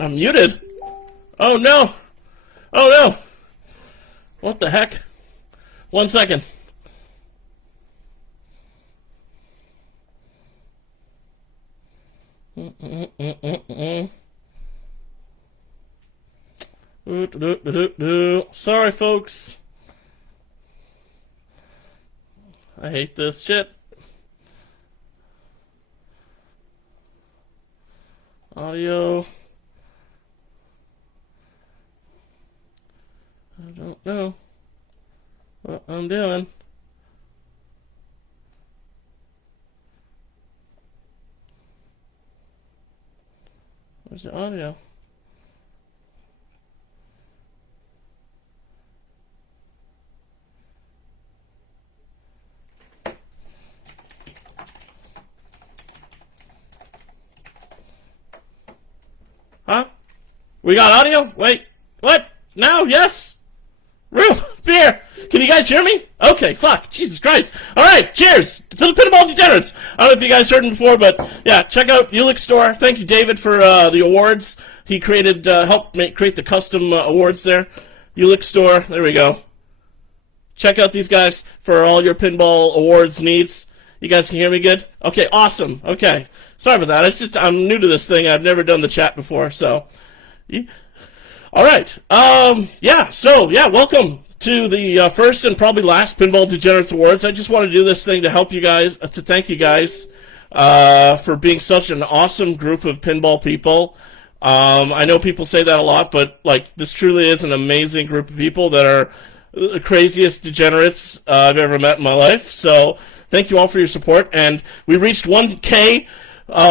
I'm muted. Oh no. Oh no. What the heck? 1 second. Sorry, folks. I hate this shit. Audio. I don't know what I'm doing. Where's the audio? Huh? We got audio? Wait. What? Now? Yes? Real beer. Can you guys hear me? Okay, fuck. Jesus Christ. Alright, cheers to the Pinball Degenerates. I don't know if you guys heard him before, but yeah, check out Ulick's store. Thank you, David, for the awards. He created, helped create the custom awards there. Ulick's store. There we go. Check out these guys for all your pinball awards needs. You guys can hear me good? Okay, awesome. Okay. Sorry about that. I'm new to this thing. I've never done the chat before, so. All right. Welcome to the first and probably last Pinball Degenerates Awards. I just want to do this thing to help you guys, to thank you guys for being such an awesome group of pinball people. I know people say that a lot, but like this truly is an amazing group of people that are the craziest degenerates I've ever met in my life. So thank you all for your support. And we reached 1K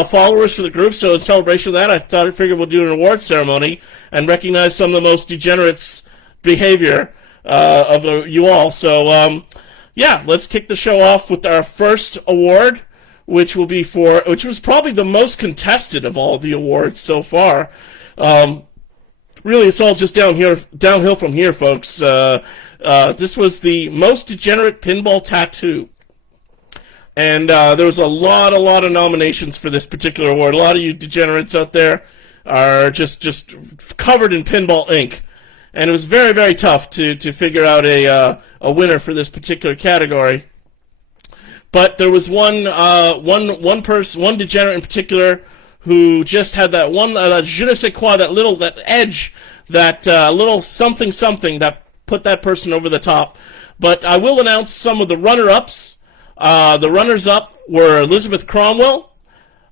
followers for the group, so in celebration of that, I figured we'll do an award ceremony and recognize some of the most degenerates' behavior of you all. So, let's kick the show off with our first award, which was probably the most contested of all the awards so far. Really, it's all just downhill from here, folks. This was the most degenerate pinball tattoo. And there was a lot of nominations for this particular award. A lot of you degenerates out there are just covered in pinball ink. And it was very, very tough to figure out a winner for this particular category. But there was one degenerate in particular who just had that one je ne sais quoi, that edge, that little something that put that person over the top. But I will announce some of the runner-ups. The runners-up were Elizabeth Cromwell,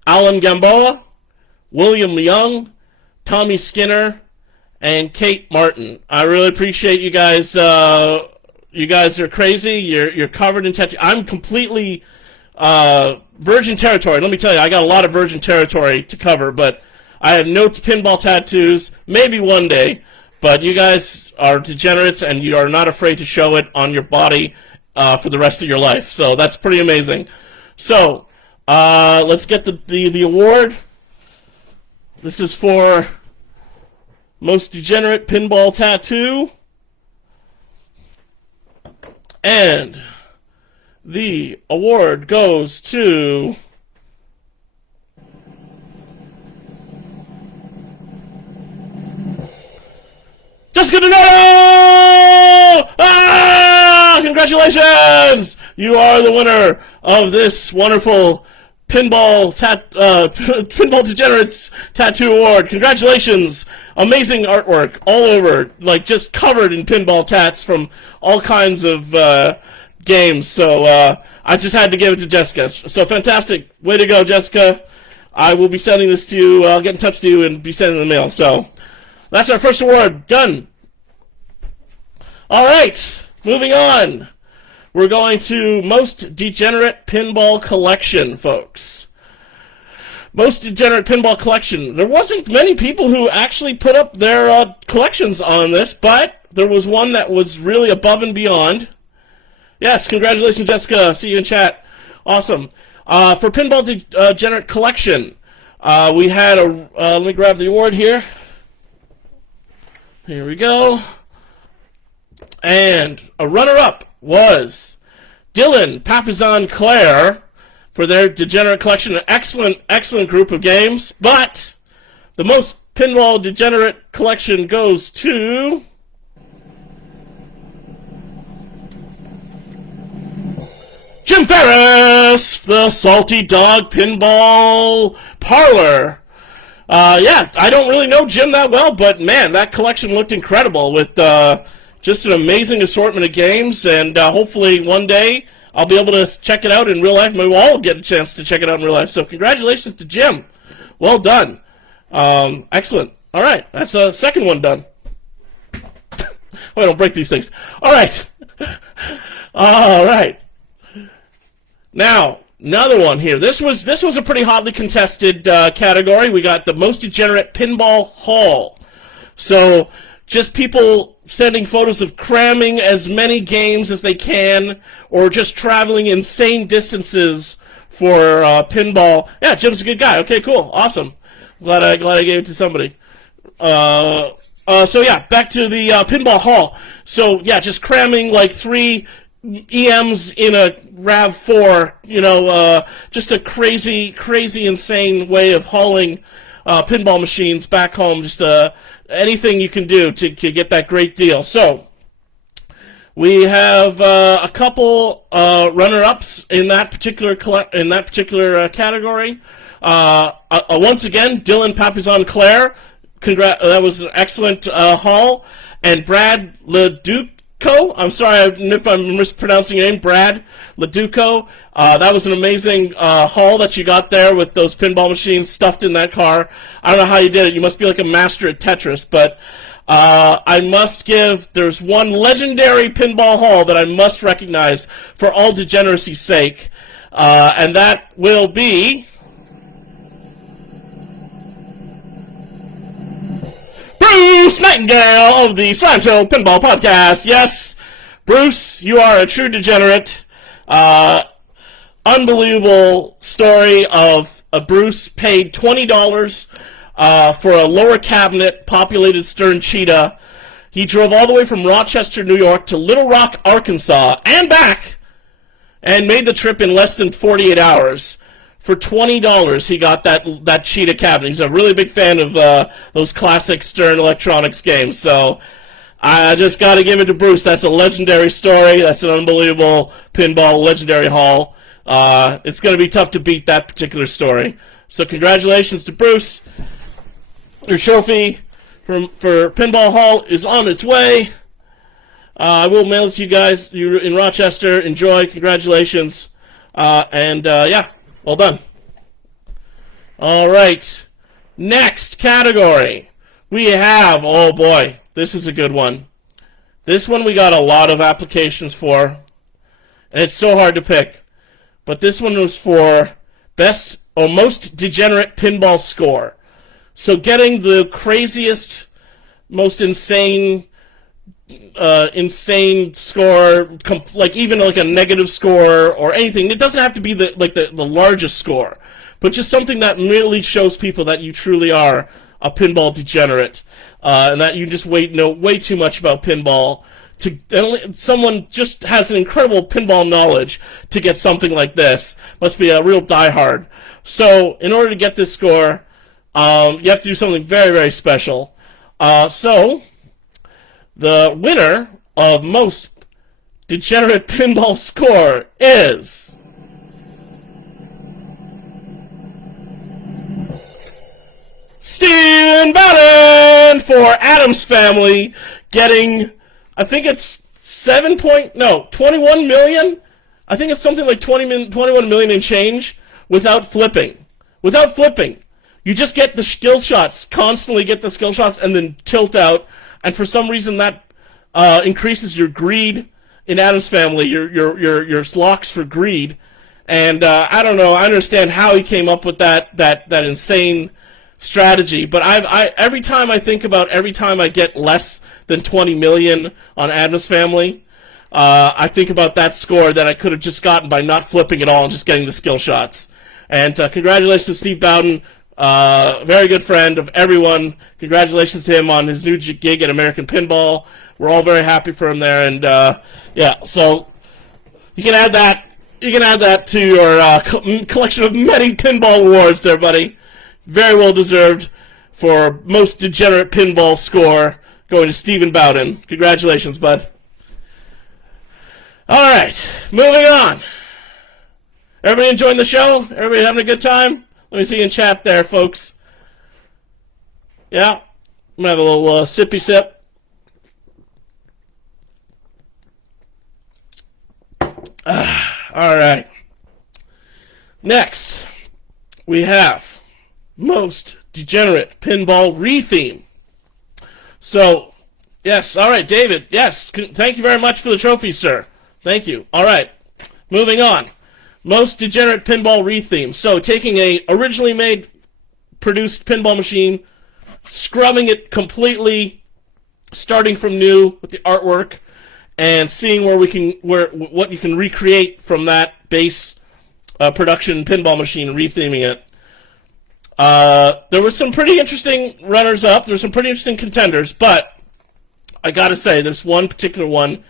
Alan Gamboa, William Young, Tommy Skinner, and Kate Martin. I really appreciate you guys. You guys are crazy. You're covered in tattoos. I'm completely virgin territory. Let me tell you, I got a lot of virgin territory to cover, but I have no pinball tattoos. Maybe one day. But you guys are degenerates, and you are not afraid to show it on your body for the rest of your life. So that's pretty amazing. So let's get the award. This is for most degenerate pinball tattoo. And the award goes to Jessica DeNardo! Congratulations! You are the winner of this wonderful Pinball Degenerates Tattoo Award. Congratulations! Amazing artwork all over, like just covered in pinball tats from all kinds of games. So I just had to give it to Jessica. So fantastic. Way to go, Jessica. I will be sending this to you. I'll get in touch with you and be sending the mail. So that's our first award. Done. All right. Moving on. We're going to Most Degenerate Pinball Collection, folks. Most Degenerate Pinball Collection. There wasn't many people who actually put up their collections on this, but there was one that was really above and beyond. Yes, congratulations, Jessica. See you in chat. Awesome. For Pinball Degenerate Collection, we had a... let me grab the award here. Here we go. And a runner-up was Dylan Papazian-Clare for their Degenerate Collection. An excellent group of games, but the most Pinball Degenerate collection goes to Jim Farris, the Salty Dog Pinball Parlor. Yeah, I don't really know Jim that well, but man, that collection looked incredible with just an amazing assortment of games, and hopefully one day I'll be able to check it out in real life. Maybe we'll all get a chance to check it out in real life. So congratulations to Jim. Well done. Excellent. All right, that's the second one done. I don't break these things. All right. All right. Now, another one here. This was a pretty hotly contested category. We got the most degenerate pinball haul. So just people sending photos of cramming as many games as they can, or just traveling insane distances for pinball. Yeah, Jim's a good guy. Okay, cool, awesome. Glad I gave it to somebody. So yeah, back to the pinball haul. So yeah, just cramming like 3 EMs in a RAV4. You know, just a crazy, insane way of hauling pinball machines back home. Just anything you can do to get that great deal. So we have a couple runner-ups in that particular category. Once again, Dylan Papazian-Clare. That was an excellent haul. And Brad Ladutko. I'm sorry if I'm mispronouncing your name. Brad Ladutko. That was an amazing haul that you got there with those pinball machines stuffed in that car. I don't know how you did it. You must be like a master at Tetris. But I must give, there's one legendary pinball haul that I must recognize for all degeneracy's sake. And that will be Bruce Nightingale of the Slime Show Pinball Podcast. Yes, Bruce, you are a true degenerate. Unbelievable story of Bruce paid $20 for a lower cabinet populated Stern Cheetah. He drove all the way from Rochester, New York to Little Rock, Arkansas, and back, and made the trip in less than 48 hours. For $20, he got that Cheetah cabinet. He's a really big fan of those classic Stern Electronics games. So I just got to give it to Bruce. That's a legendary story. That's an unbelievable pinball legendary haul. It's going to be tough to beat that particular story. So congratulations to Bruce. Your trophy for Pinball Hall is on its way. I will mail it to you guys. You're in Rochester. Enjoy. Congratulations. Yeah. Well done. All right. Next category. We have, oh boy, this is a good one. This one we got a lot of applications for, and it's so hard to pick. But this one was for best or most degenerate pinball score. So getting the craziest, most insane score, like even like a negative score or anything. It doesn't have to be the largest score, but just something that really shows people that you truly are a pinball degenerate, and that you just know way too much about pinball. Someone just has an incredible pinball knowledge to get something like this. Must be a real diehard. So in order to get this score, you have to do something very, very special. So the winner of most degenerate pinball score is Stephen Bowden for Adams Family, getting, I think it's 21 million? I think it's something like 21 million and change without flipping. Without flipping. You just get the skill shots, constantly get the skill shots, and then tilt out. And for some reason that increases your greed in Adam's Family, your locks for greed. And I don't know, I understand how he came up with that insane strategy. But every time I get less than 20 million on Adam's Family, I think about that score that I could have just gotten by not flipping at all and just getting the skill shots. And congratulations to Steve Bowden. Very good friend of everyone. Congratulations to him on his new gig at American Pinball. We're all very happy for him there, and yeah. So you can add that. You can add that to your collection of many pinball awards, there, buddy. Very well deserved for most degenerate pinball score going to Stephen Bowden. Congratulations, bud. All right, moving on. Everybody enjoying the show? Everybody having a good time? Let me see you in chat there, folks. Yeah, I'm going to have a little sippy sip. All right. Next, we have most degenerate pinball retheme. So, yes, all right, David, yes, thank you very much for the trophy, sir. Thank you. All right, moving on. Most degenerate pinball retheme. So, taking a originally made, produced pinball machine, scrubbing it completely, starting from new with the artwork, and seeing what you can recreate from that base production pinball machine, retheming it. There were some pretty interesting runners-up. There were some pretty interesting contenders, but I gotta say, there's one particular one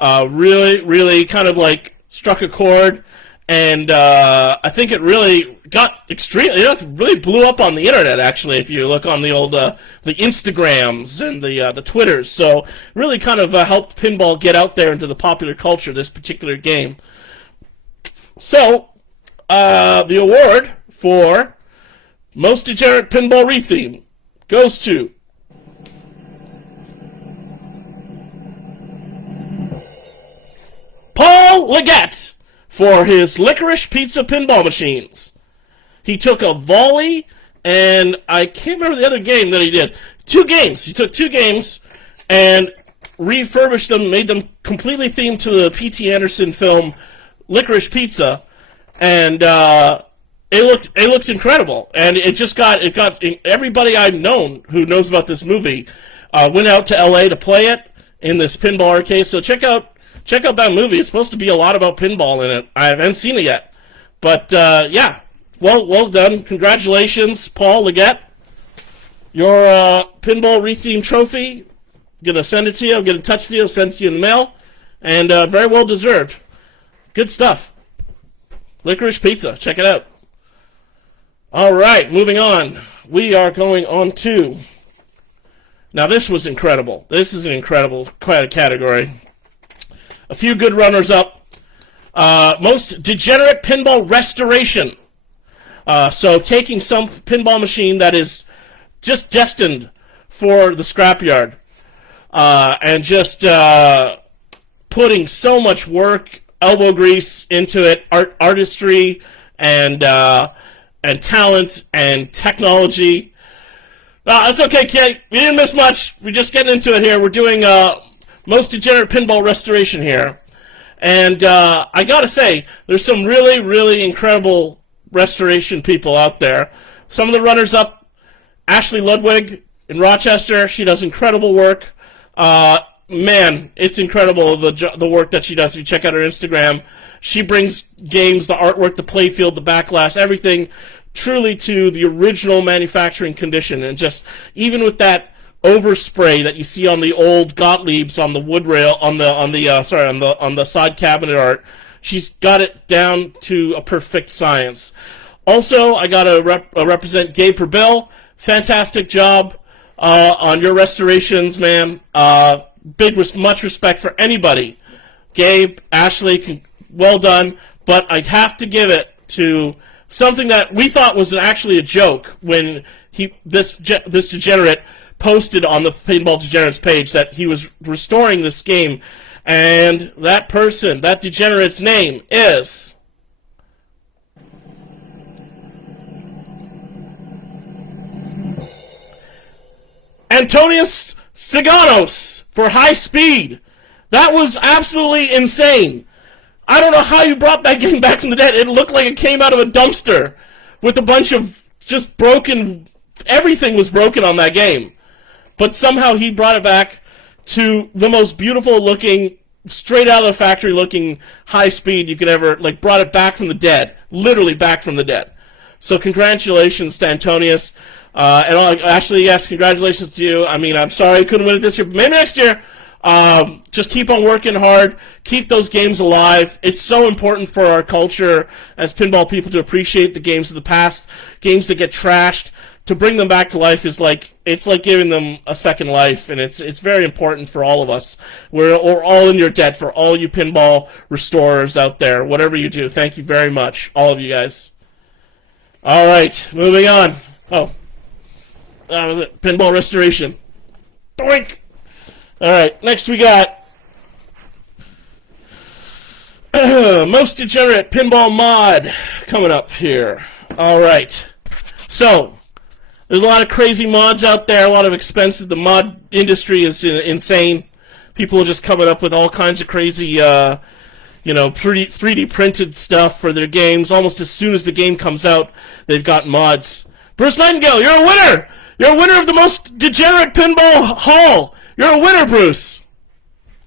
really, really kind of like struck a chord, and I think it really got extremely, it really blew up on the internet, actually, if you look on the old, the Instagrams and the Twitters. So really kind of helped pinball get out there into the popular culture, this particular game. So, the award for most degenerate pinball retheme goes to Paul Laguette for his Licorice Pizza pinball machines. He took a volley, and I can't remember the other game that he did. 2 games. He took 2 games and refurbished them, made them completely themed to the P.T. Anderson film Licorice Pizza, and it looks incredible. And it got everybody I've known who knows about this movie went out to L.A. to play it in this pinball arcade. So check out that movie. It's supposed to be a lot about pinball in it. I haven't seen it yet, but yeah, well done. Congratulations, Paul Laguette. Your pinball retheme trophy. I'm gonna send it to you. I'm gonna touch it to you. Send it to you in the mail, and very well deserved. Good stuff. Licorice Pizza. Check it out. All right, moving on. We are going on to. Now this was incredible. This is an incredible category. A few good runners-up. Most degenerate pinball restoration. So taking some pinball machine that is just destined for the scrapyard, and just putting so much work, elbow grease into it, artistry, and talent and technology. That's okay, Kate. We didn't miss much. We're just getting into it here. We're doing most degenerate pinball restoration here. And I gotta say, there's some really, really incredible restoration people out there. Some of the runners-up, Ashley Ludwig in Rochester, she does incredible work. Man, it's incredible the work that she does. If you check out her Instagram, she brings games, the artwork, the playfield, the backlash, everything truly to the original manufacturing condition. And just even with that overspray that you see on the old Gottliebs on the wood rail on the side cabinet art, she's got it down to a perfect science. Also, I gotta represent Gabe Pribil. Fantastic job on your restorations, man. Much respect for anybody. Gabe, Ashley, well done. But I have to give it to something that we thought was actually a joke when this degenerate posted on the Pinball Degenerates page that he was restoring this game, and that degenerate's name is Antonis Siganos for High Speed. That was absolutely insane. I don't know how you brought that game back from the dead. It looked like it came out of a dumpster with a bunch of just broken. Everything was broken on that game. But somehow he brought it back to the most beautiful looking, straight out of the factory looking High Speed you could ever, brought it back from the dead. Literally back from the dead. So congratulations to Antonius. Actually, yes, congratulations to you. I mean, I'm sorry I couldn't win it this year, but maybe next year. Just keep on working hard. Keep those games alive. It's so important for our culture as pinball people to appreciate the games of the past, games that get trashed. to bring them back to life is like, it's like giving them a second life, and it's very important for all of us. We're all in your debt for all you pinball restorers out there. Whatever you do, thank you very much, all of you guys. All right, moving on. Oh, that was it. Pinball restoration. Doink. All right, next we got Most Degenerate Pinball Mod coming up here. All right, so there's a lot of crazy mods out there, a lot of expenses. The mod industry is insane. People are just coming up with all kinds of crazy, you know, 3D printed stuff for their games. Almost as soon as the game comes out, they've got mods. Bruce Nightingale, you're a winner! You're a winner of the Most Degenerate Pinball Hall! You're a winner, Bruce!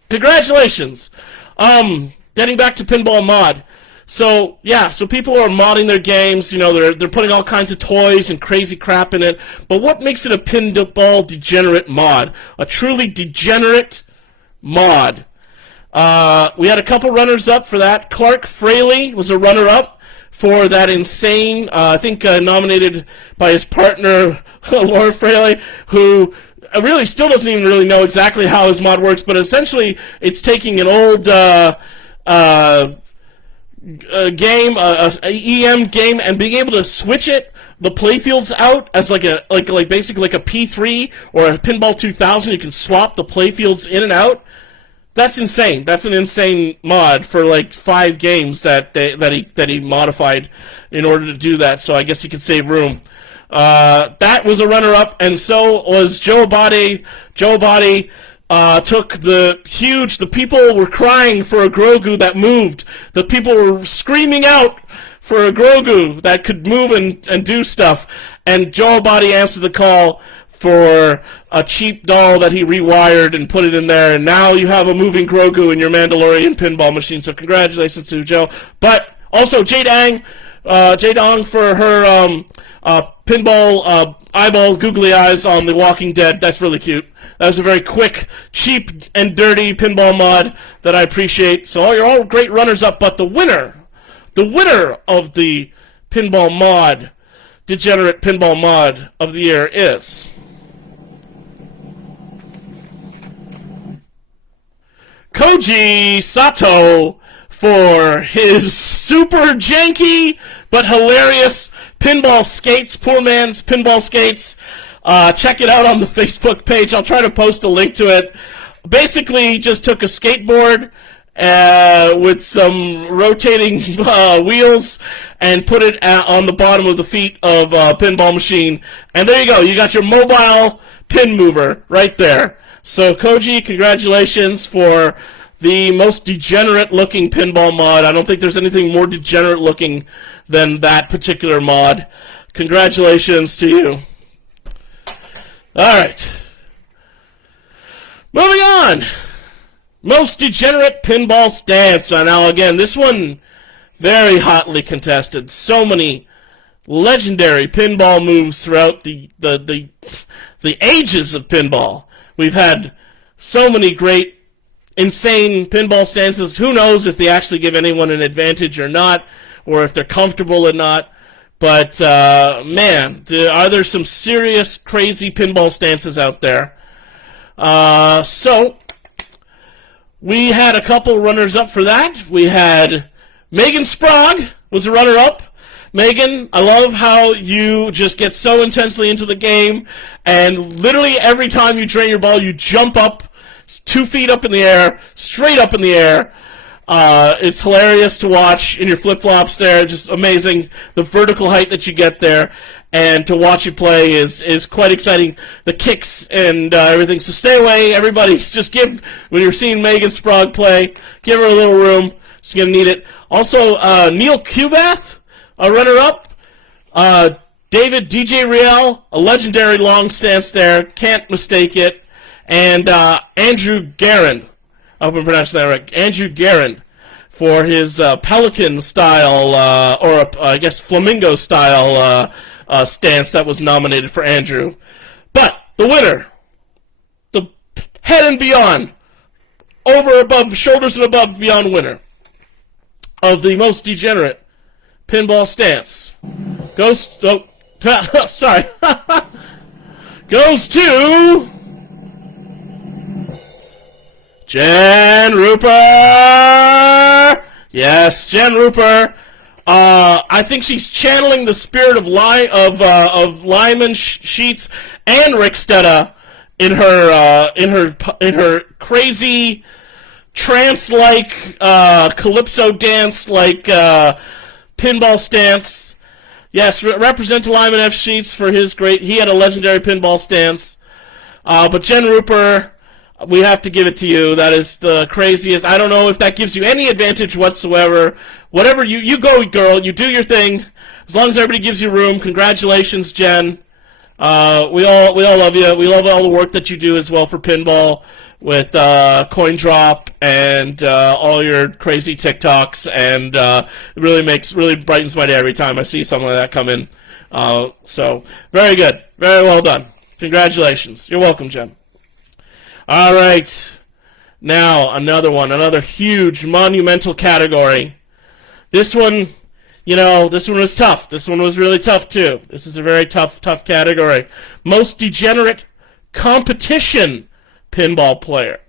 Congratulations! Getting back to Pinball Mod. So, yeah, so people are modding their games, you know, they're putting all kinds of toys and crazy crap in it, but what makes it a Pinball Degenerate mod? A truly degenerate mod. We had a couple runners-up for that. Clark Fraley was a runner-up for that insane, I think nominated by his partner, Laura Fraley, who really still doesn't even really know exactly how his mod works, but essentially it's taking an old game, EM game, and being able to switch the playfields out as basically like a P3 or a Pinball 2000. You can swap the playfields in and out. That's insane. That's an insane mod for like 5 games that he modified in order to do that. So I guess he could save room. That was a runner-up, and so was Joe Body. Joe Body took the people were crying for a Grogu that moved. The people were screaming out for a Grogu that could move and do stuff. And Joe Body answered the call for a cheap doll that he rewired and put it in there, and now you have a moving Grogu in your Mandalorian pinball machine. So congratulations to Joe. But also Jade Ang for her pinball eyeball googly eyes on The Walking Dead. That's really cute. That was a very quick, cheap, and dirty pinball mod that I appreciate. So you're all great runners-up, but the winner of the Pinball Mod, Degenerate Pinball Mod of the year is Koji Sato for his super janky but hilarious pinball skates, poor man's pinball skates. Check it out on the Facebook page. I'll try to post a link to it. Basically, he just took a skateboard with some rotating wheels and put it on the bottom of the feet of a pinball machine. And there you go. You got your mobile pin mover right there. So, Koji, congratulations for the most degenerate-looking pinball mod. I don't think there's anything more degenerate-looking than that particular mod. Congratulations to you. All right. Moving on. Most Degenerate Pinball Stance. Now, again, this one very hotly contested. So many legendary pinball moves throughout the ages of pinball. We've had so many great, insane pinball stances. Who knows if they actually give anyone an advantage or not, or if they're comfortable or not. But, man, are there some serious, crazy pinball stances out there? So, we had a couple runners-up for that. We had Megan Sprague was a runner-up. Megan, I love how you just get so intensely into the game, and literally every time you drain your ball, you jump up 2 feet up in the air, straight up in the air. It's hilarious to watch in your flip-flops there. Just amazing, the vertical height that you get there. And to watch you play is quite exciting. The kicks and everything. So stay away, everybody. Just when you're seeing Megan Sprague play, give her a little room. She's going to need it. Also, Neil Cubath, a runner-up. David DJ Riel, a legendary long stance there. Can't mistake it. And Andrew Guerin. I hope I'm pronouncing that right. Andrew Guerin for his Pelican-style, I guess Flamingo-style stance that was nominated for Andrew. But the winner, the head and beyond, over, above, shoulders and above, beyond winner of the most degenerate pinball stance goes to Sorry. Goes to Jen Rupert. Yes, Jen Rupert. I think she's channeling the spirit of Lyman Sheets and Rickstetta in her crazy trance-like calypso dance-like pinball stance. Yes, represent Lyman F. Sheets for his great. He had a legendary pinball stance. But Jen Rupert, we have to give it to you. That is the craziest. I don't know if that gives you any advantage whatsoever. Whatever you go, girl. You do your thing. As long as everybody gives you room. Congratulations, Jen. We all love you. We love all the work that you do as well for pinball with Coin Drop and all your crazy TikToks, and it really brightens my day every time I see something like that come in. So very good, very well done. Congratulations. You're welcome, Jen. All right, now another huge monumental category. This one, this one was tough. This one was really tough too. This is a very tough category. Most degenerate competition pinball player.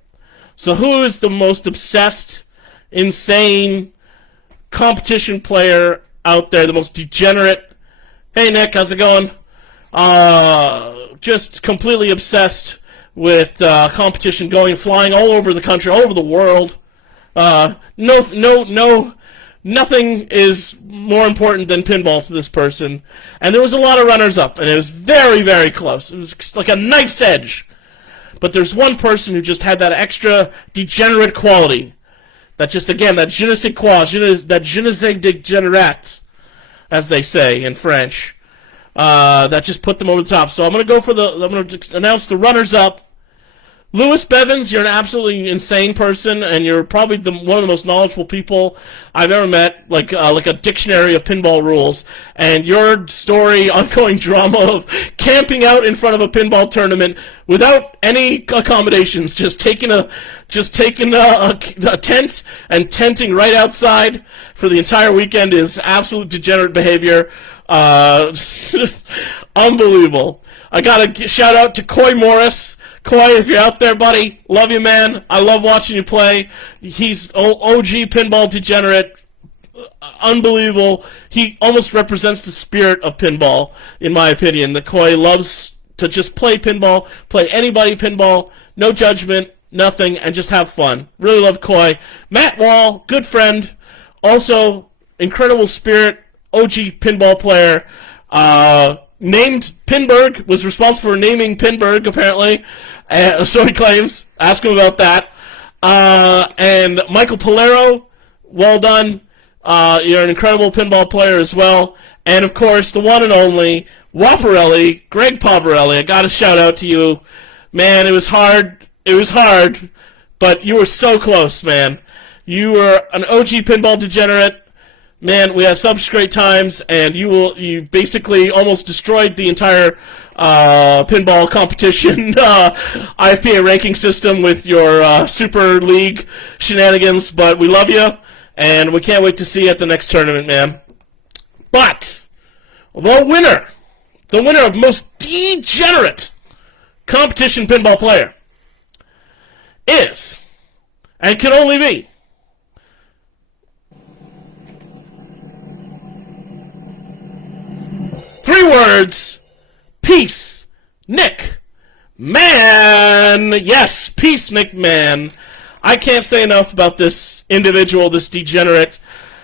So who is the most obsessed, insane competition player out there? The most degenerate. Hey Nick, how's it going? Just completely obsessed with competition, flying all over the country, all over the world. Nothing is more important than pinball to this person. And there was a lot of runners-up, and it was very, very close. It was like a knife's edge. But there's one person who just had that extra degenerate quality. That just, again, that je ne sais quoi, that je ne sais degenerate, as they say in French. That just put them over the top. So I'm going to announce the runners-up. Louis Bevins, you're an absolutely insane person, and you're probably one of the most knowledgeable people I've ever met, like a dictionary of pinball rules. And your story, ongoing drama of camping out in front of a pinball tournament without any accommodations, just taking a tent and tenting right outside for the entire weekend is absolute degenerate behavior. Just unbelievable. I got a shout out to Coy Morris. Coy, if you're out there, buddy, love you, man. I love watching you play. He's OG pinball degenerate. Unbelievable. He almost represents the spirit of pinball, in my opinion. The Coy loves to just play pinball, play anybody pinball, no judgment, nothing, and just have fun. Really love Coy. Matt Wall, good friend, also incredible spirit, OG pinball player. Named Pinburg, was responsible for naming Pinburg, apparently. So he claims. Ask him about that. And Michael Polero, well done. You're an incredible pinball player as well. And, of course, the one and only Waparelli, Greg Pavarelli. I got to shout out to you. Man, it was hard. It was hard. But you were so close, man. You were an OG pinball degenerate. Man, we had such great times, and you basically almost destroyed the entire pinball competition IFPA ranking system with your Super League shenanigans, but we love you, and we can't wait to see you at the next tournament, man. But the winner of most degenerate competition pinball player is, and can only be, three words, Peace Nick Man. Yes, Peace Nick Man. I can't say enough about this individual, this degenerate.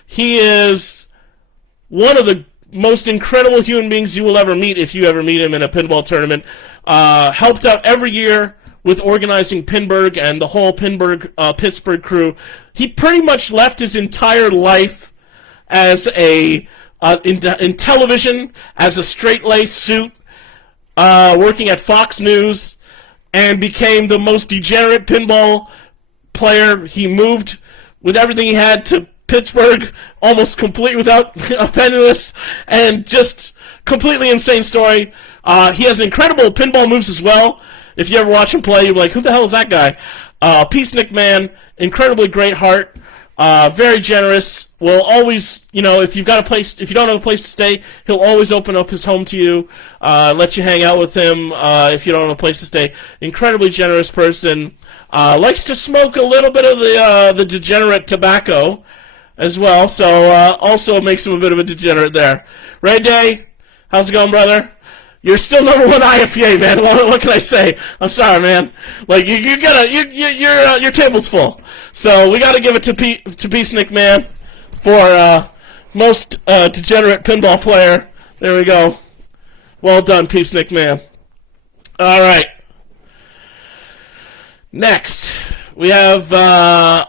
He is one of the most incredible human beings you will ever meet if you ever meet him in a pinball tournament. Helped out every year with organizing Pinburg and the whole Pinburg Pittsburgh crew. He pretty much left his entire life as in television as a straight-laced suit, working at Fox News, and became the most degenerate pinball player. He moved with everything he had to Pittsburgh, almost complete without penniless, and just completely insane story. He has incredible pinball moves as well. If you ever watch him play, you'll be like, who the hell is that guy? Peace Nick Man, incredibly great heart. Very generous. Will always, if you've got a place, if you don't have a place to stay, he'll always open up his home to you, let you hang out with him if you don't have a place to stay. Incredibly generous person. Likes to smoke a little bit of the degenerate tobacco as well, so also makes him a bit of a degenerate there. Ray Day, how's it going, brother? You're still #1 IFPA, man. What can I say? I'm sorry, man. Like your table's full. So we got to give it to Peacenik, man, for most degenerate pinball player. There we go. Well done, Peacenik, man. All right. Next, we have a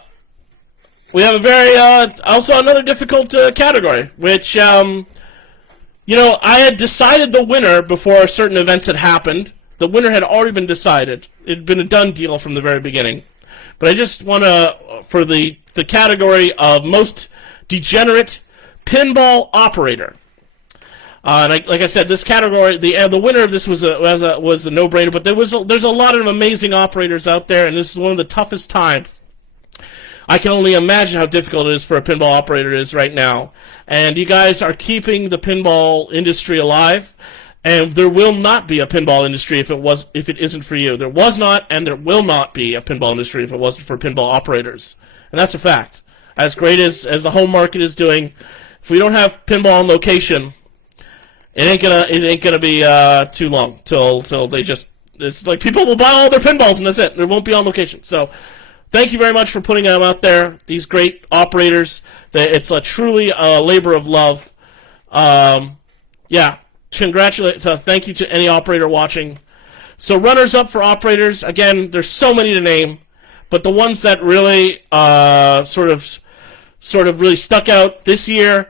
very also another difficult category, which I had decided the winner before certain events had happened. The winner had already been decided. It had been a done deal from the very beginning. But I just want to, for the category of most degenerate pinball operator. And like I said, this category, the winner of this was a no-brainer. But there's a lot of amazing operators out there, and this is one of the toughest times. I can only imagine how difficult it is for a pinball operator is right now. And you guys are keeping the pinball industry alive. And there will not be a pinball industry if it isn't for you. There was not, and there will not be a pinball industry if it wasn't for pinball operators. And that's a fact. As great as the home market is doing, if we don't have pinball on location, it ain't gonna be too long till they just, it's like people will buy all their pinballs and that's it. There won't be on location. So thank you very much for putting them out there. These great operators. It's truly a labor of love. Yeah. Thank you to any operator watching. So runners up for operators, again, there's so many to name, but the ones that really sort of really stuck out this year,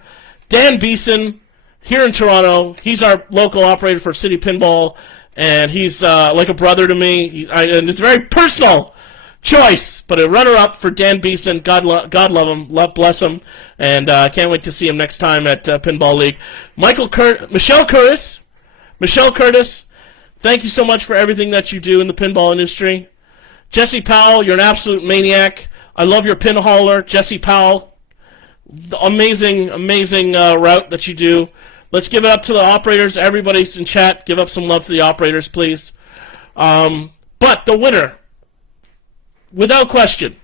Dan Beeson here in Toronto. He's our local operator for City Pinball, and he's like a brother to me. And it's a very personal choice, but a runner-up for Dan Beeson. God love him, bless him, and I can't wait to see him next time at Pinball League. Michelle Curtis, thank you so much for everything that you do in the pinball industry. Jesse Powell, you're an absolute maniac. I love your pin hauler, Jesse Powell. The amazing route that you do. Let's give it up to the operators. Everybody's in chat. Give up some love to the operators, please. But the winner, without question,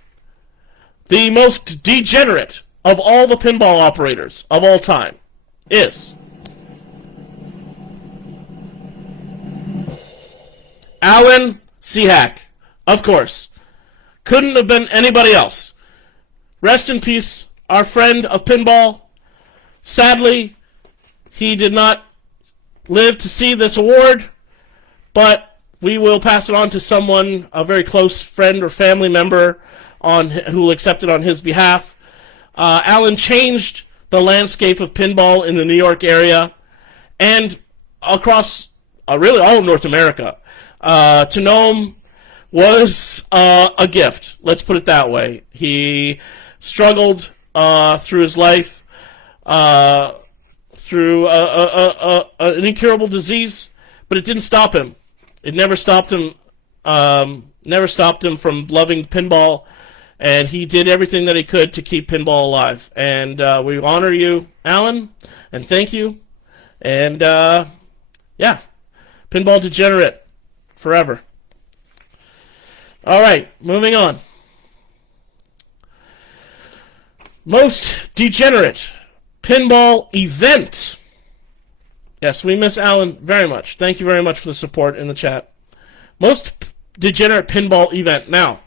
the most degenerate of all the pinball operators of all time is Alan Seahack. Of course. Couldn't have been anybody else. Rest in peace, our friend of pinball. Sadly, he did not live to see this award, but we will pass it on to someone, a very close friend or family member, who will accept it on his behalf. Alan changed the landscape of pinball in the New York area and across really all of North America. To know him was a gift. Let's put it that way. He struggled through his life through an incurable disease, but it didn't stop him. It never stopped him. Never stopped him from loving pinball, and he did everything that he could to keep pinball alive. And we honor you, Alan, and thank you. And yeah, Pinball Degenerate forever. All right, moving on. Most degenerate pinball event. Yes, we miss Alan very much. Thank you very much for the support in the chat. Most degenerate pinball event. Now,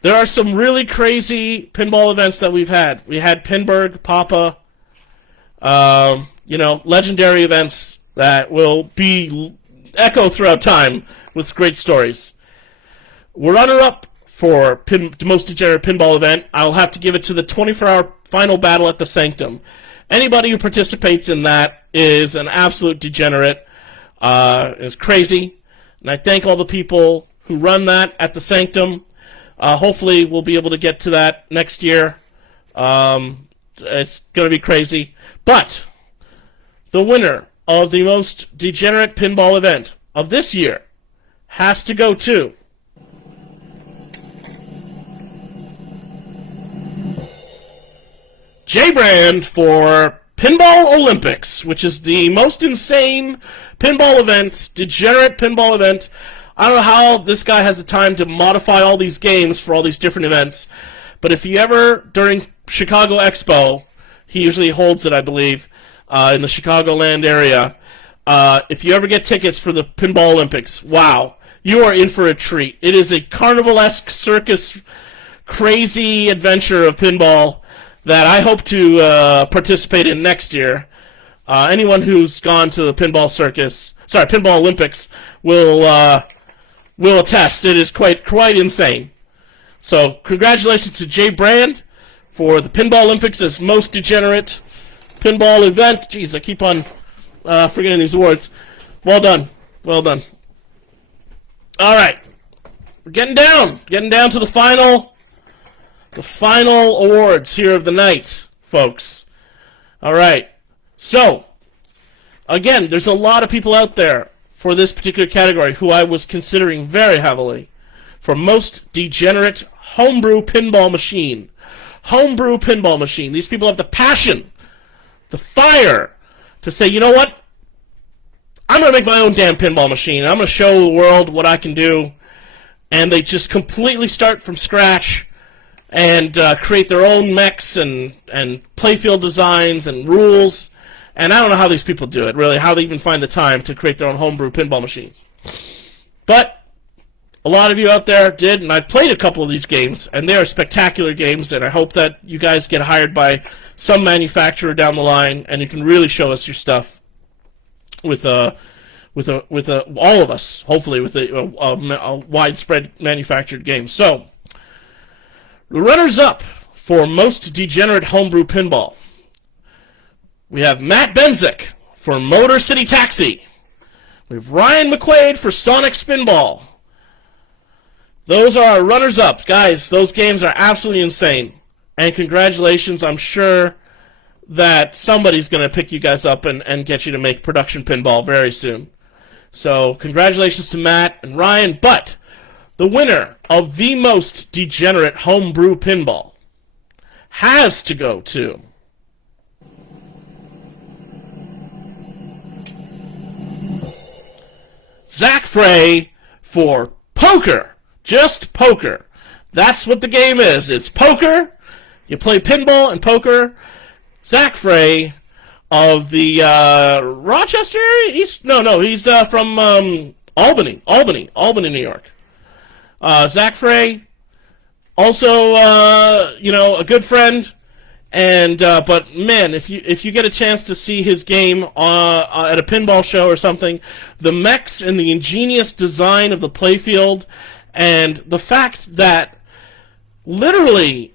there are some really crazy pinball events that we've had. We had Pinburg, Papa, legendary events that will be echo throughout time with great stories. We're runner-up for the most degenerate pinball event. I'll have to give it to the 24-hour final battle at the Sanctum. Anybody who participates in that is an absolute degenerate. It's crazy. And I thank all the people who run that at the Sanctum. Hopefully we'll be able to get to that next year. It's going to be crazy. But the winner of the most degenerate pinball event of this year has to go to J Brand for Pinball Olympics, which is the most insane pinball event, degenerate pinball event. I don't know how this guy has the time to modify all these games for all these different events, but if you ever, during Chicago Expo, he usually holds it, I believe, in the Chicagoland area, if you ever get tickets for the Pinball Olympics, wow, you are in for a treat. It is a carnival-esque circus, crazy adventure of pinball that I hope to participate in next year. Anyone who's gone to the Pinball Olympics will attest. It is quite insane. So congratulations to Jay Brand for the Pinball Olympics as most degenerate pinball event. Jeez, I keep on forgetting these awards. Well done. Well done. All right. We're getting down to the final awards here of the night, folks. All right. So, again, there's a lot of people out there for this particular category who I was considering very heavily for most degenerate homebrew pinball machine. Homebrew pinball machine. These people have the passion, the fire to say, you know what? I'm going to make my own damn pinball machine. I'm going to show the world what I can do. And they just completely start from scratch and create their own mechs and playfield designs and rules. And I don't know how these people do it, really, how they even find the time to create their own homebrew pinball machines. But a lot of you out there did, and I've played a couple of these games, and they are spectacular games, and I hope that you guys get hired by some manufacturer down the line, and you can really show us your stuff with all of us, hopefully, with a widespread manufactured game. So, the runners-up for most degenerate homebrew pinball. We have Matt Benzik for Motor City Taxi. We have Ryan McQuaid for Sonic Spinball. Those are our runners-up. Guys, those games are absolutely insane. And congratulations, I'm sure that somebody's going to pick you guys up and get you to make production pinball very soon. So, congratulations to Matt and Ryan. But the winner of the most degenerate homebrew pinball has to go to Zach Frey for Poker. Just poker. That's what the game is. It's poker. You play pinball and poker. Zach Frey of the Rochester area? He's from Albany, New York. Zach Frey, also, a good friend. And but man, if you get a chance to see his game at a pinball show or something, the mechs and the ingenious design of the playfield, and the fact that literally,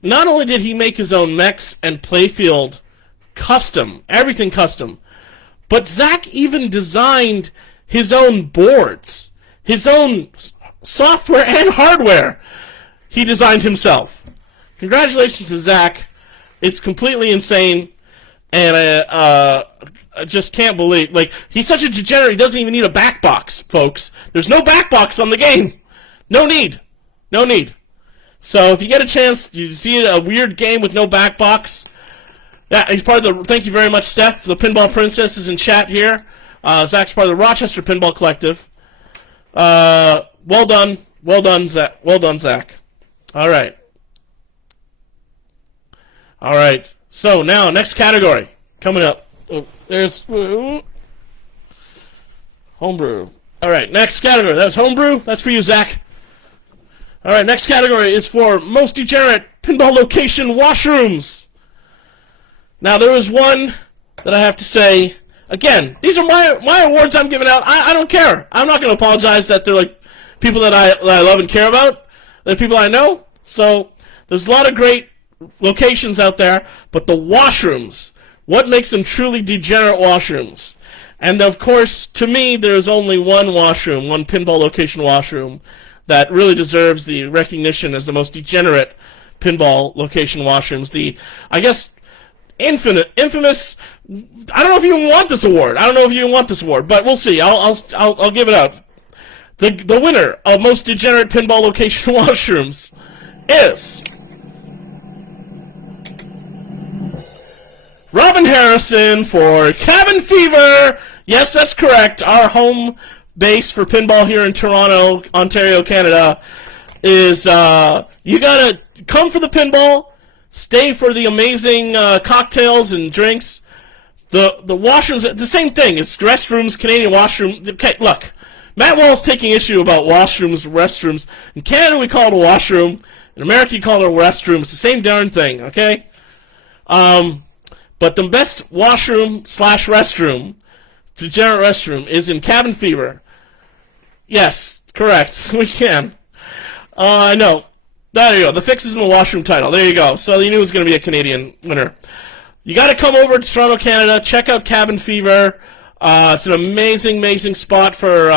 not only did he make his own mechs and playfield custom, everything custom, but Zach even designed his own boards, his own software and hardware. He designed himself. Congratulations to Zach. It's completely insane, and I just can't believe, like, he's such a degenerate, he doesn't even need a back box, folks. There's no back box on the game. No need. No need. So if you get a chance, you see a weird game with no back box, yeah, he's part of the, thank you very much, Steph, the Pinball Princess is in chat here. Zach's part of the Rochester Pinball Collective. Well done, Zach. Well done, Zach. All right. All right. So now, next category coming up. Oh, there's homebrew. All right, next category. That was homebrew. That's for you, Zach. All right, next category is for most degenerate pinball location washrooms. Now, there was one that I have to say. Again, these are my awards I'm giving out. I don't care. I'm not going to apologize that they're like people that I love and care about. They're people I know. So there's a lot of great locations out there, but the washrooms, what makes them truly degenerate washrooms? And of course, to me, there's only one washroom, one pinball location washroom, that really deserves the recognition as the most degenerate pinball location washrooms. The, I guess, infamous. I don't know if you even want this award. But we'll see. I'll give it out. The winner of most degenerate pinball location washrooms is Harrison for Cabin Fever. Yes, that's correct. Our home base for pinball here in Toronto, Ontario, Canada, is you gotta come for the pinball, stay for the amazing cocktails and drinks. The washrooms, the same thing. It's restrooms, Canadian washroom. Okay, look, Matt Wall's taking issue about washrooms, restrooms. In Canada, we call it a washroom. In America, you call it a restroom. It's the same darn thing, okay? But the best washroom / restroom, Degenerate restroom, is in Cabin Fever. Yes, correct. We can. I know. There you go. The fix is in the washroom title. There you go. So you knew it was going to be a Canadian winner. You got to come over to Toronto, Canada. Check out Cabin Fever. It's an amazing, amazing spot for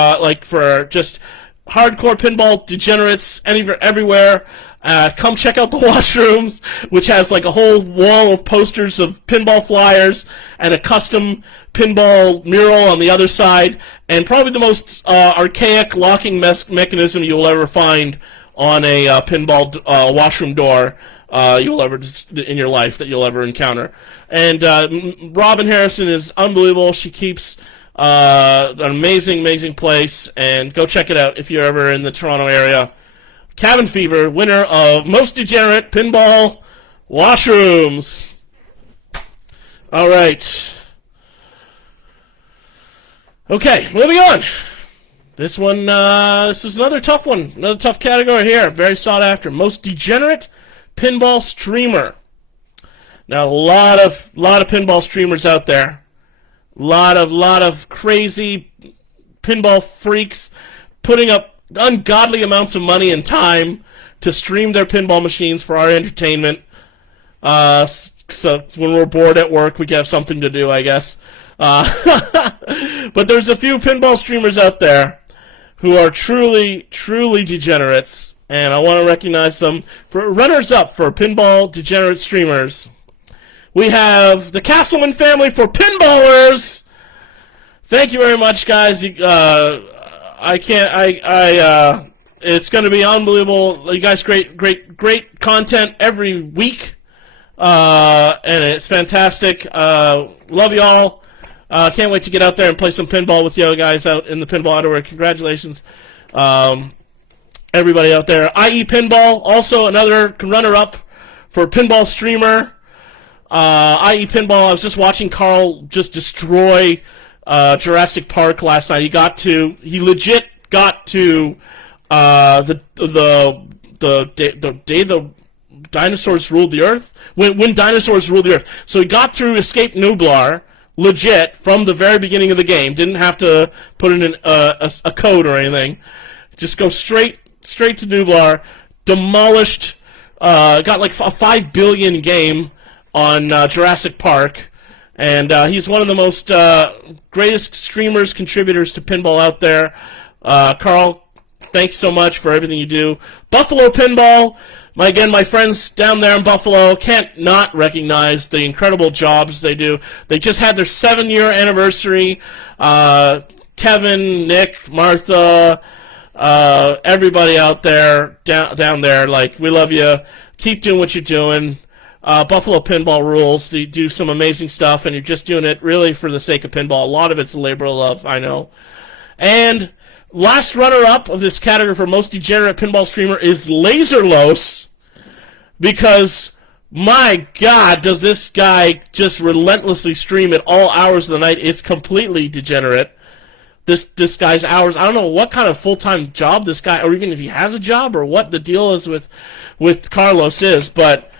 for just hardcore pinball degenerates everywhere. Come check out the washrooms, which has like a whole wall of posters of pinball flyers and a custom pinball mural on the other side, and probably the most archaic locking mechanism you will ever find on a pinball washroom door you'll ever in your life that you'll ever encounter. And Robin Harrison is unbelievable. She keeps an amazing, amazing place, and go check it out if you're ever in the Toronto area. Cabin Fever, winner of Most Degenerate Pinball Washrooms. All right. Okay, moving on. This one, this was another tough one. Another tough category here. Very sought after. Most Degenerate Pinball Streamer. Now, a lot of pinball streamers out there. Lot of crazy pinball freaks putting up ungodly amounts of money and time to stream their pinball machines for our entertainment. So when we're bored at work, we have something to do, I guess. But there's a few pinball streamers out there who are truly, truly degenerates, and I want to recognize them. For runners-up for pinball degenerate streamers, we have the Castleman family for Pinballers. Thank you very much, guys. It's going to be unbelievable. You guys, great content every week, and it's fantastic. Love you all. Can't wait to get out there and play some pinball with you guys out in the pinball outerwear. Congratulations, everybody out there. IE Pinball, also another runner-up for pinball streamer. IE Pinball. I was just watching Carl just destroy Jurassic Park last night. He legit got to the day the dinosaurs ruled the earth. When dinosaurs ruled the earth. So he got through Escape Nublar, legit, from the very beginning of the game. Didn't have to put in a code or anything. Just go straight to Nublar. Demolished. Got like a 5 billion game on Jurassic Park. And he's one of the most greatest streamers, contributors to pinball out there. Carl, thanks so much for everything you do. Buffalo Pinball, my friends down there in Buffalo, can't not recognize the incredible jobs they do. They just had their 7-year anniversary. Kevin, Nick, Martha, everybody out there, down there, like, we love you. Keep doing what you're doing. Buffalo Pinball rules. They do some amazing stuff, and you're just doing it really for the sake of pinball. A lot of it's a labor of love, I know. And last runner-up of this category for Most Degenerate Pinball Streamer is Laserlos, because, my God, does this guy just relentlessly stream at all hours of the night. It's completely degenerate. This guy's hours, I don't know what kind of full-time job this guy, or even if he has a job, or what the deal is with Carlos is, but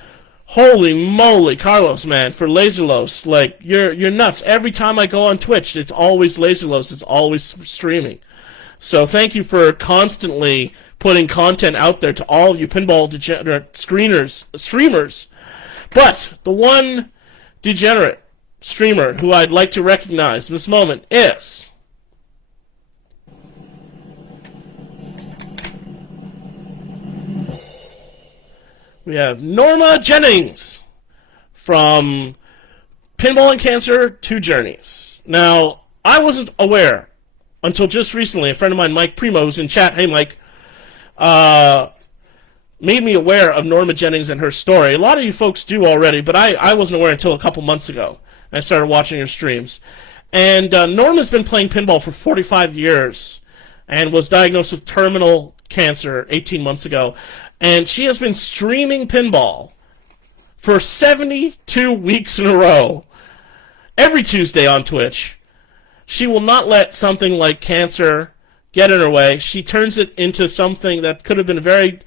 holy moly, Carlos, man, for Laserlos, like, you're nuts. Every time I go on Twitch, it's always Laserlos. It's always streaming. So thank you for constantly putting content out there to all of you pinball degenerate streamers. But the one degenerate streamer who I'd like to recognize in this moment is we have Norma Jennings from Pinball and Cancer to Journeys. Now, I wasn't aware until just recently. A friend of mine, Mike Primo, who's in chat, hey Mike, made me aware of Norma Jennings and her story. A lot of you folks do already, but I wasn't aware until a couple months ago. I started watching her streams. And Norma's been playing pinball for 45 years and was diagnosed with terminal cancer 18 months ago. And she has been streaming pinball for 72 weeks in a row, every Tuesday on Twitch. She will not let something like cancer get in her way. She turns it into something that could have been very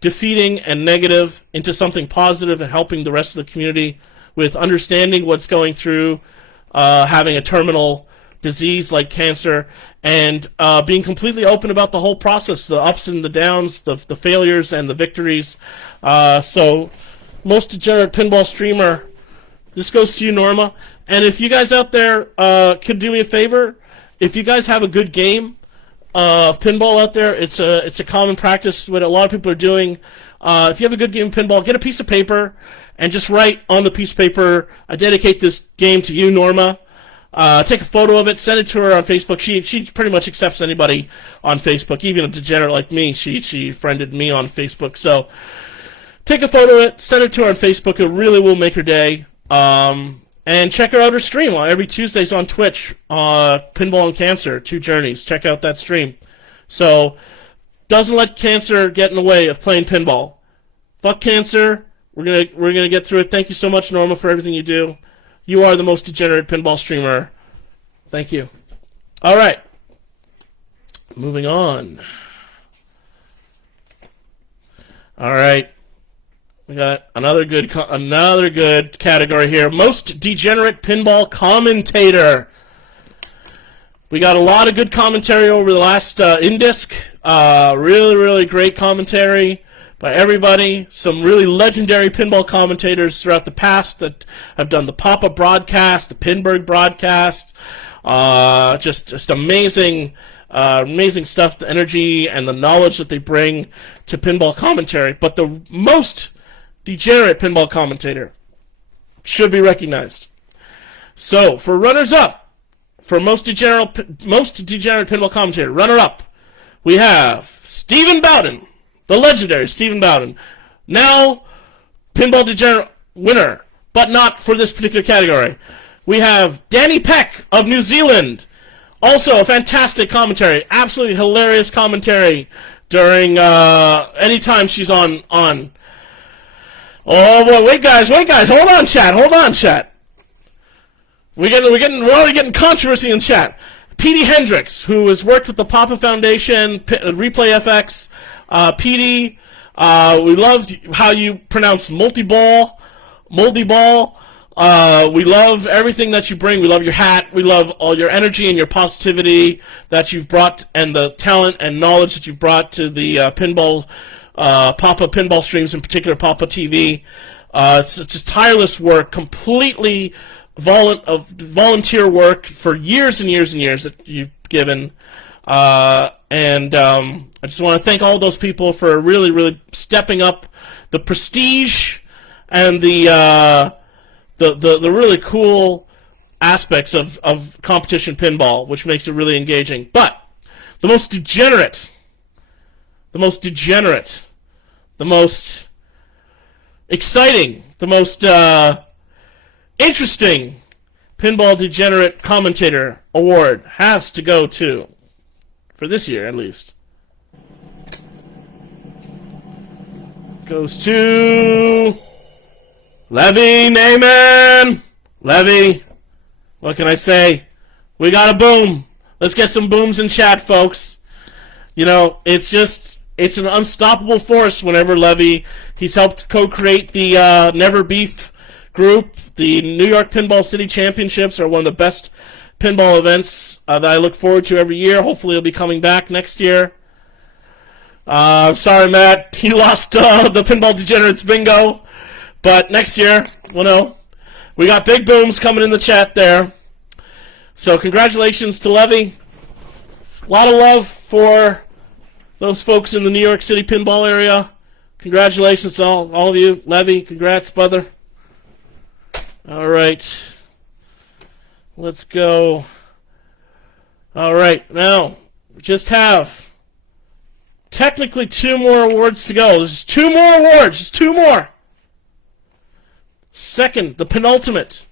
defeating and negative into something positive and helping the rest of the community with understanding what's going through having a terminal disease like cancer, and being completely open about the whole process, the ups and the downs, the failures and the victories. So, most degenerate pinball streamer, this goes to you, Norma. And if you guys out there could do me a favor, if you guys have a good game of pinball out there, it's a common practice what a lot of people are doing. If you have a good game of pinball, get a piece of paper and just write on the piece of paper, I dedicate this game to you, Norma. Take a photo of it, send it to her on Facebook. She pretty much accepts anybody on Facebook, even a degenerate like me. She friended me on Facebook. So take a photo of it, send it to her on Facebook. It really will make her day. And check her out her stream every Tuesdays on Twitch. Pinball and Cancer, 2 Journeys. Check out that stream. So doesn't let cancer get in the way of playing pinball. Fuck cancer. We're gonna get through it. Thank you so much, Norma, for everything you do. You are the most degenerate pinball streamer. Thank you. All right. Moving on. All right. We got another good category here. Most degenerate pinball commentator. We got a lot of good commentary over the last Indisc. Really great commentary by everybody. Some really legendary pinball commentators throughout the past that have done the Papa broadcast, the Pinburg broadcast. Just amazing stuff, the energy and the knowledge that they bring to pinball commentary. But the most degenerate pinball commentator should be recognized. So, for runners-up, for most degenerate pinball commentator, runner-up, we have Stephen Bowden, the legendary Stephen Bowden. Now, Pinball Degenerate winner, but not for this particular category. We have Danny Peck of New Zealand. Also, a fantastic commentary. Absolutely hilarious commentary during any time she's on. Oh, boy, wait, guys. Hold on, chat. We're already getting controversy in chat. Petey Hendricks, who has worked with the Papa Foundation, Replay FX. Petey, we loved how you pronounce moldy ball. We love everything that you bring. We love your hat. We love all your energy and your positivity that you've brought, and the talent and knowledge that you've brought to the pinball, Papa pinball streams, in particular Papa TV. It's just tireless work, completely volunteer work for years and years and years that you've given. I just want to thank all those people for really stepping up the prestige and the really cool aspects of competition pinball, which makes it really engaging. But the most degenerate, the most exciting, the most interesting Pinball Degenerate Commentator Award has to go to, for this year at least, goes to Levy Neyman. Levy, what can I say? We got a boom. Let's get some booms in chat, folks. You know, it's an unstoppable force whenever Levy, he's helped co-create the Never Beef group. The New York Pinball City Championships are one of the best pinball events that I look forward to every year. Hopefully, it'll be coming back next year. Sorry, Matt. He lost the Pinball Degenerates bingo. But next year, we'll know. We got big booms coming in the chat there. So congratulations to Levy. A lot of love for those folks in the New York City pinball area. Congratulations to all of you. Levy, congrats, brother. All right. Let's go. All right. Now, we just have technically 2 more awards to go. There's 2 more awards. Just 2 more. Second, the penultimate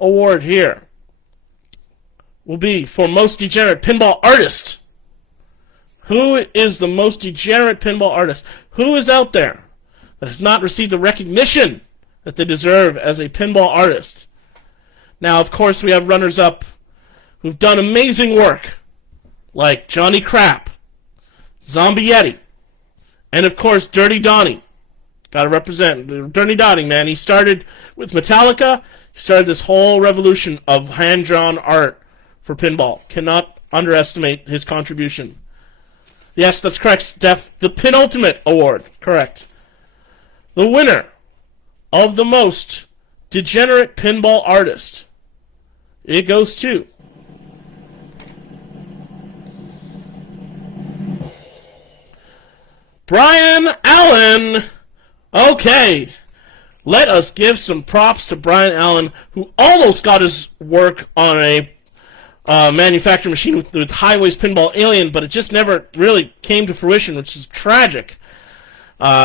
award here will be for Most Degenerate Pinball Artist. Who is the most degenerate pinball artist? Who is out there that has not received the recognition that they deserve as a pinball artist? Now, of course, we have runners-up who've done amazing work, like Johnny Crap, Zombie Yeti, and, of course, Dirty Donnie. Got to represent Dirty Donnie, man. He started with Metallica. He started this whole revolution of hand-drawn art for pinball. Cannot underestimate his contribution. Yes, that's correct, Steph. The penultimate award. Correct. The winner of the most degenerate pinball artist. It goes to Brian Allen. Okay. Let us give some props to Brian Allen, who almost got his work on a manufacturing machine with Highways Pinball Alien, but it just never really came to fruition, which is tragic.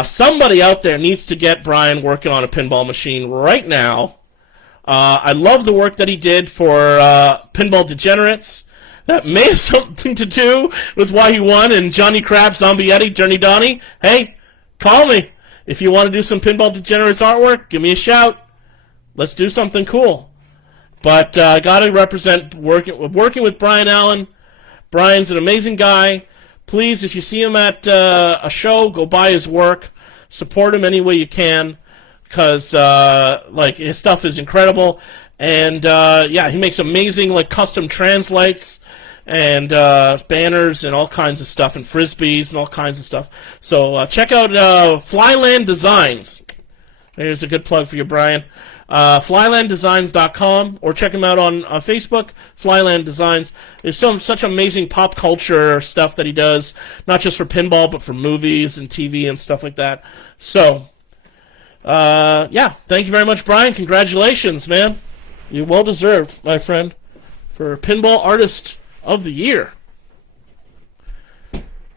Somebody out there needs to get Brian working on a pinball machine right now. I love the work that he did for Pinball Degenerates. That may have something to do with why he won, and Johnny Crab, Zombie Yeti, Dirty Donnie. Hey, call me. If you want to do some Pinball Degenerates artwork, give me a shout. Let's do something cool. But I got to represent working with Brian Allen. Brian's an amazing guy. Please, if you see him at a show, go buy his work. Support him any way you can, because like his stuff is incredible. And yeah, he makes amazing like custom translates and banners and all kinds of stuff, and frisbees and all kinds of stuff. So check out Flyland Designs. There's a good plug for you, Brian. FlylandDesigns.com, or check him out on Facebook, Flyland Designs. There's such amazing pop culture stuff that he does, not just for pinball, but for movies and TV and stuff like that. So, yeah, thank you very much, Brian. Congratulations, man. You're well deserved, my friend, for Pinball Artist of the Year.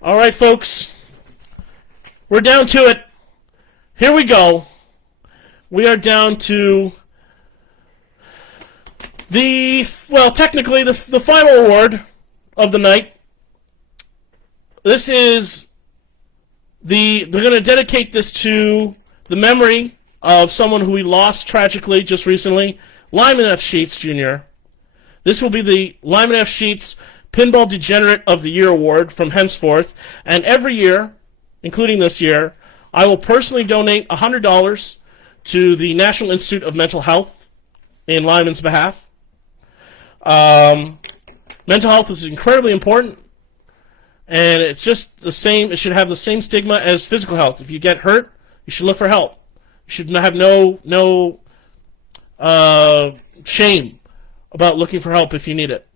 All right, folks, we're down to it. Here we go. We are down to technically the final award of the night. This is they're going to dedicate this to the memory of someone who we lost tragically just recently, Lyman F. Sheets Jr. This will be the Lyman F. Sheets Pinball Degenerate of the Year award from henceforth, and every year, including this year, I will personally donate $100 to the National Institute of Mental Health in Lyman's behalf. Mental health is incredibly important, and it's just the same. It should have the same stigma as physical health. If you get hurt, you should look for help. You should have no shame about looking for help if you need it.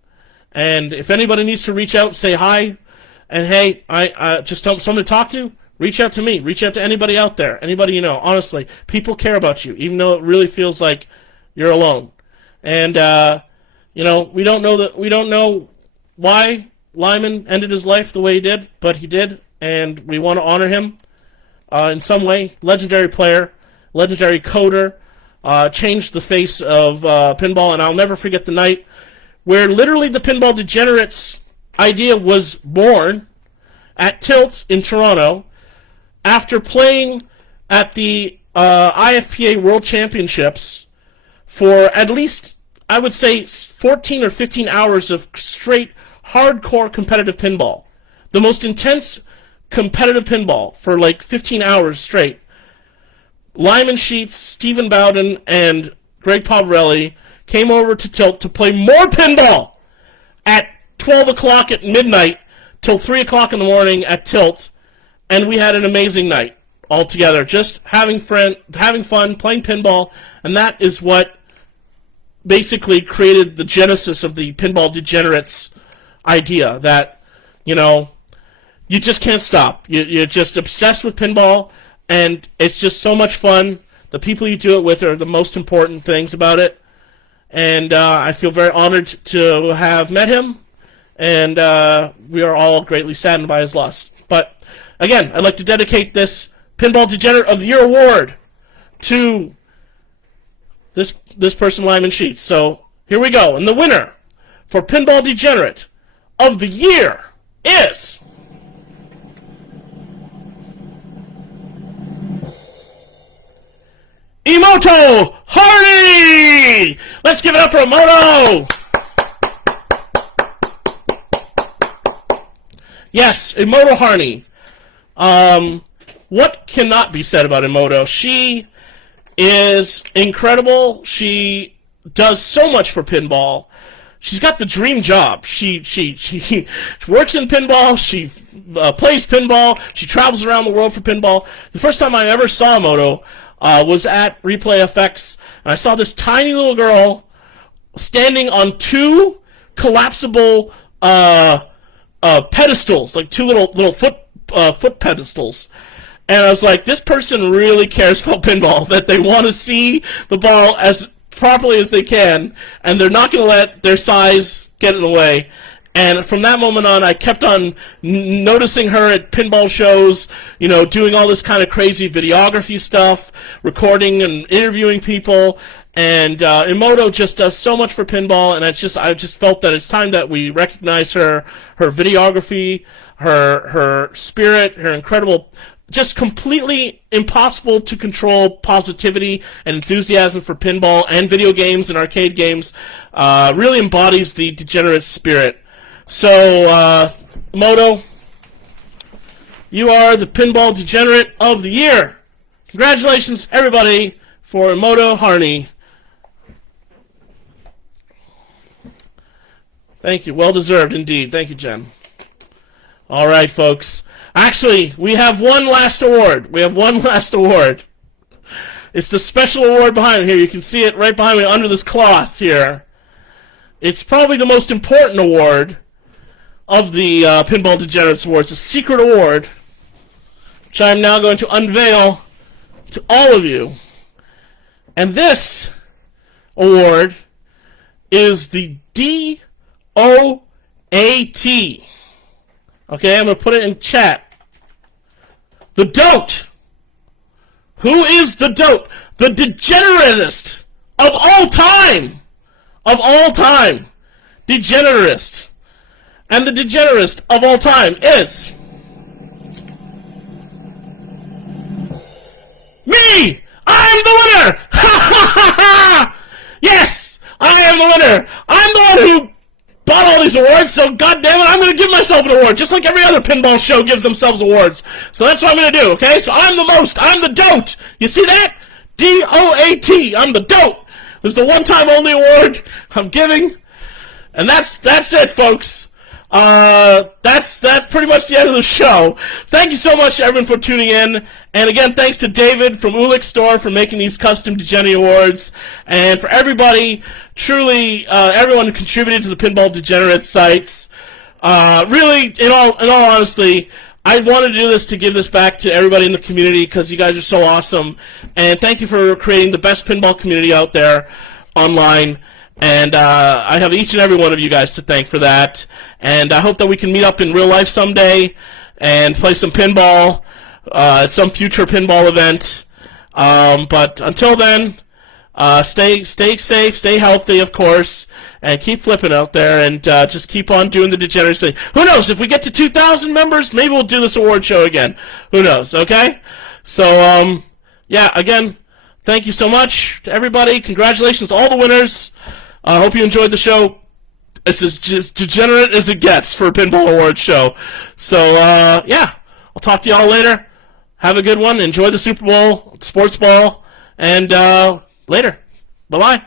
And if anybody needs to reach out, say hi, and hey, I just don't someone to talk to. Reach out to me. Reach out to anybody out there. Anybody you know. Honestly, people care about you, even though it really feels like you're alone. And you know, we don't know why Lyman ended his life the way he did, but he did, and we want to honor him in some way. Legendary player, legendary coder, changed the face of pinball, and I'll never forget the night where literally the Pinball Degenerates idea was born at Tilt in Toronto. After playing at the IFPA World Championships for at least, I would say, 14 or 15 hours of straight, hardcore competitive pinball. The most intense competitive pinball for like 15 hours straight. Lyman Sheets, Stephen Bowden, and Greg Poverelli came over to Tilt to play more pinball at 12 o'clock at midnight till 3 o'clock in the morning at Tilt. And we had an amazing night all together, just having fun, playing pinball, and that is what basically created the genesis of the Pinball Degenerates idea, that, you know, you just can't stop. You're just obsessed with pinball, and it's just so much fun. The people you do it with are the most important things about it, and I feel very honored to have met him, and we are all greatly saddened by his loss. But again, I'd like to dedicate this Pinball Degenerate of the Year award to this this person Lyman Sheets. So here we go. And the winner for Pinball Degenerate of the year is Emoto Hardy! Let's give it up for Emoto! Yes, Emoto Hardy. What cannot be said about Emoto? She is incredible. She does so much for pinball. She's got the dream job. She works in pinball. She plays pinball. She travels around the world for pinball. The first time I ever saw Emoto was at Replay FX, and I saw this tiny little girl standing on two collapsible pedestals, like two little foot pedestals. And I was like, this person really cares about pinball, that they want to see the ball as properly as they can, and they're not going to let their size get in the way. And from that moment on, I kept on noticing her at pinball shows, you know, doing all this kind of crazy videography stuff, recording and interviewing people. And Emoto just does so much for pinball, and I just felt that it's time that we recognize her videography, her spirit, her incredible, just completely impossible to control positivity and enthusiasm for pinball and video games and arcade games. Really embodies the Degenerate spirit. So, Emoto, you are the Pinball Degenerate of the year. Congratulations, everybody, for Emoto Hardy. Thank you. Well deserved, indeed. Thank you, Jen. All right, folks. Actually, we have one last award. It's the special award behind me here. You can see it right behind me under this cloth here. It's probably the most important award of the Pinball Degenerates Awards. A secret award, which I'm now going to unveil to all of you. And this award is the DOAT. Okay, I'm going to put it in chat. The DOAT. Who is the DOAT? The degeneratist of all time. Of all time. Degeneratist. And the degeneratist of all time is me! I'm the winner! Ha ha ha ha! Yes! I am the winner! I'm the one who bought all these awards, so goddamn it, I'm going to give myself an award, just like every other pinball show gives themselves awards. So that's what I'm going to do, okay? So I'm the most, I'm the DOAT. You see that? D-O-A-T, I'm the DOAT. This is the one-time only award I'm giving. And that's it, folks. That's pretty much the end of the show. Thank you so much, everyone, for tuning in. And again, thanks to David from Ulick Store for making these custom Degenerate awards, and for everybody, truly, everyone who contributed to the Pinball Degenerate sites. Really, in all honesty, I wanted to do this to give this back to everybody in the community because you guys are so awesome. And thank you for creating the best pinball community out there online. And I have each and every one of you guys to thank for that. And I hope that we can meet up in real life someday and play some pinball at some future pinball event. But until then, stay safe, stay healthy, of course, and keep flipping out there, and just keep on doing the Degenerate thing. Who knows? If we get to 2,000 members, maybe we'll do this award show again. Who knows? Okay? So, yeah, again, thank you so much to everybody. Congratulations to all the winners. I hope you enjoyed the show. It's as just degenerate as it gets for a Pinball Awards show. So, yeah, I'll talk to y'all later. Have a good one. Enjoy the Super Bowl, sports ball, and later. Bye-bye.